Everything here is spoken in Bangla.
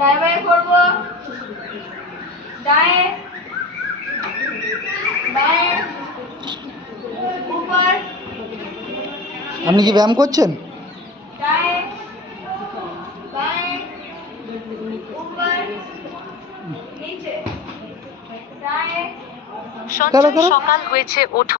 দাঁড়ায় করব দাঁড়ায় বাঁয়ে উপর আপনি কি ব্যায়াম করছেন? দাঁড়ায় বাঁয়ে উপর নিচে দাঁড়ায় সঞ্জয় সকাল হয়েছে ওঠো।